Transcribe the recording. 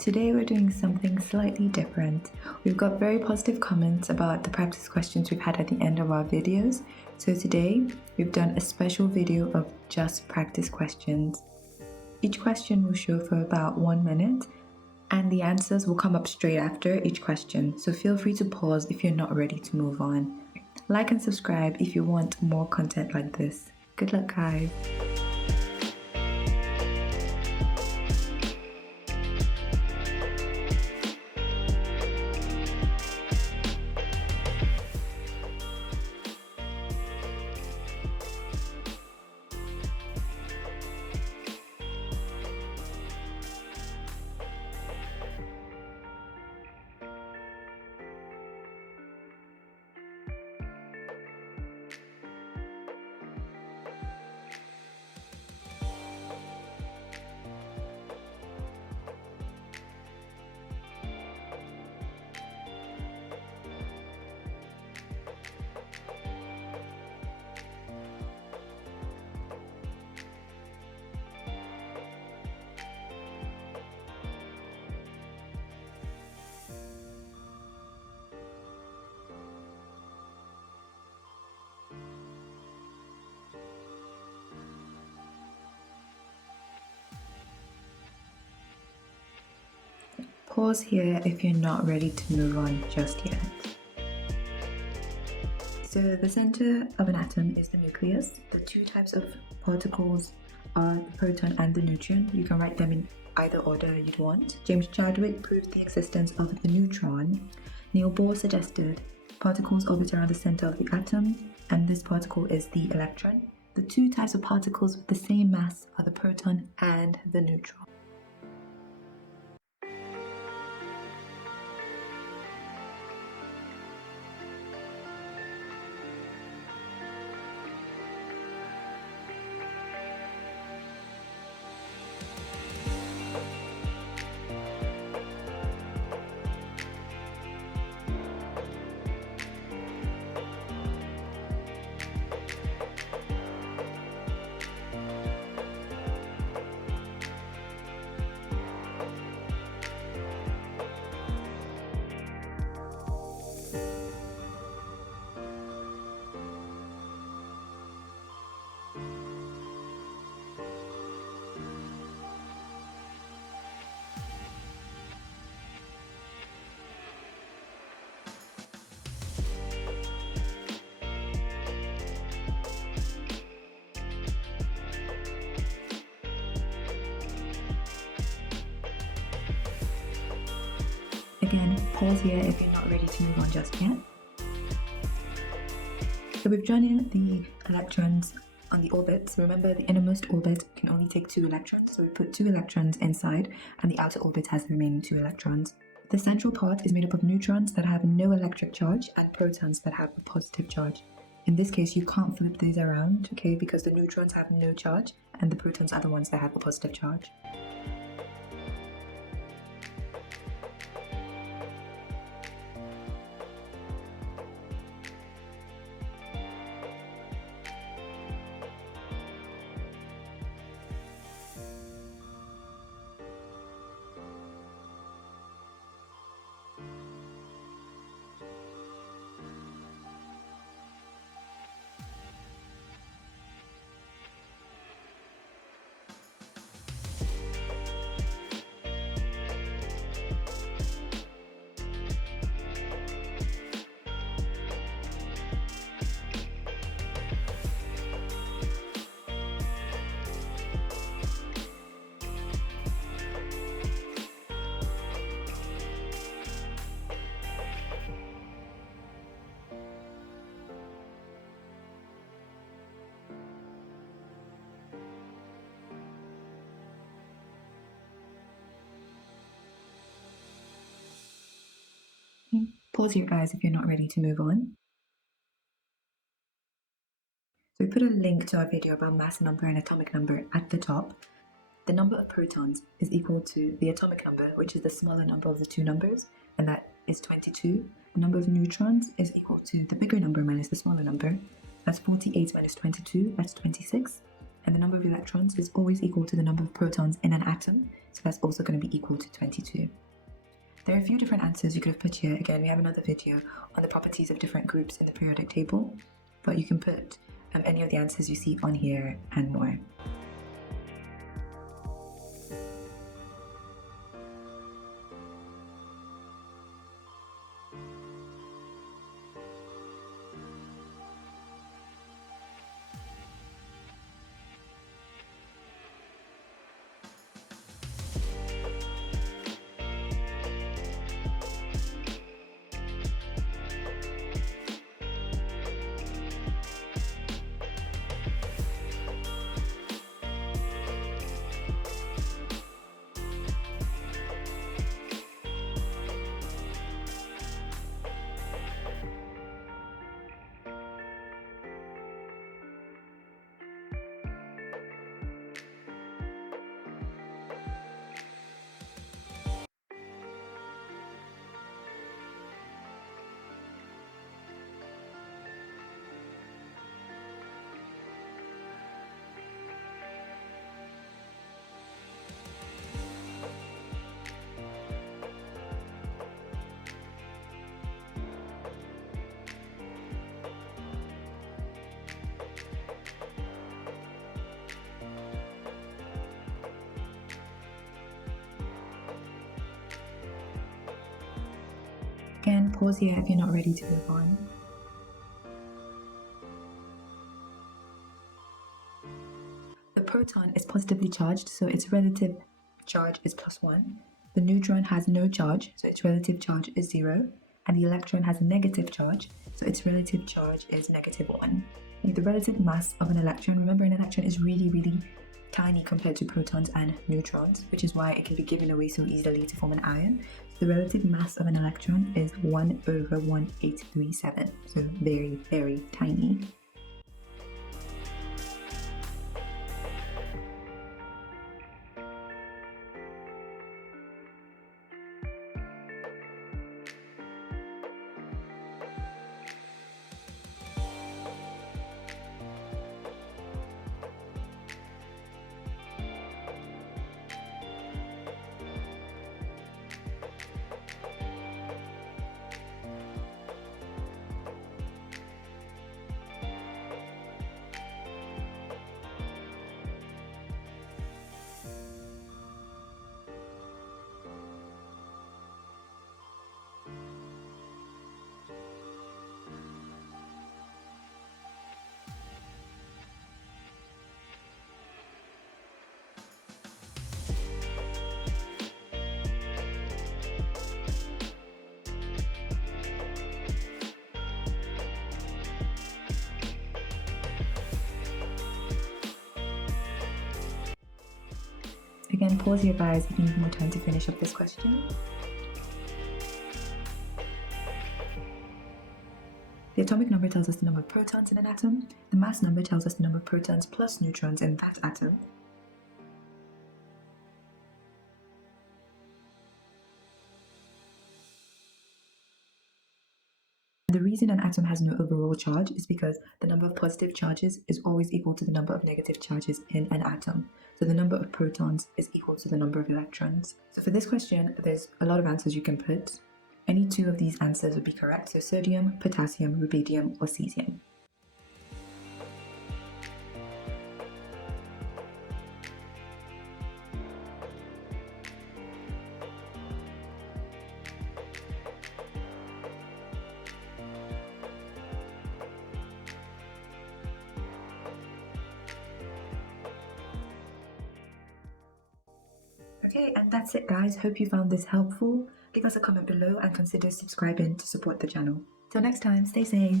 Today we're doing something slightly different. We've got very positive comments about the practice questions we've had at the end of our videos. So today we've done a special video of just practice questions. Each question will show for about 1 minute and the answers will come up straight after each question. So feel free to pause if you're not ready to move on. Like and subscribe if you want more content like this. Good luck, guys. Pause here if you're not ready to move on just yet. So the center of an atom is the nucleus. The two types of particles are the proton and the neutron. You can write them in either order you'd want. James Chadwick proved the existence of the neutron. Niels Bohr suggested particles orbit around the center of the atom, and this particle is the electron. The two types of particles with the same mass are the proton and the neutron. Again, pause here if you're not ready to move on just yet. So we've drawn in the electrons on the orbits. Remember, the innermost orbit can only take 2 electrons, so we put 2 electrons inside, and the outer orbit has the remaining 2 electrons. The central part is made up of neutrons that have no electric charge and protons that have a positive charge. In this case, you can't flip these around, okay, because the neutrons have no charge and the protons are the ones that have a positive charge. Pause here, guys, if you're not ready to move on. So we put a link to our video about mass number and atomic number at the top. The number of protons is equal to the atomic number, which is the smaller number of the two numbers, and that is 22. The number of neutrons is equal to the bigger number minus the smaller number. That's 48 minus 22, that's 26. And the number of electrons is always equal to the number of protons in an atom, so that's also going to be equal to 22. There are a few different answers you could have put here. Again, we have another video on the properties of different groups in the periodic table, but you can put any of the answers you see on here and more. Again, pause here if you're not ready to move on. The proton is positively charged, so its relative charge is +1. The neutron has no charge, so its relative charge is 0. And the electron has a negative charge, so its relative charge is -1. The relative mass of an electron, remember an electron is really tiny compared to protons and neutrons, which is why it can be given away so easily to form an ion. So the relative mass of an electron is 1/1837, so very tiny. Again, pause here guys if you need more time to finish up this question. The atomic number tells us the number of protons in an atom. The mass number tells us the number of protons plus neutrons in that atom. The reason an atom has no overall charge is because the number of positive charges is always equal to the number of negative charges in an atom. So the number of protons is equal to the number of electrons. So for this question, there's a lot of answers you can put. Any two of these answers would be correct. So sodium, potassium, rubidium, or cesium. Okay, and that's it guys. Hope you found this helpful. Leave us a comment below and consider subscribing to support the channel. Till next time, stay safe.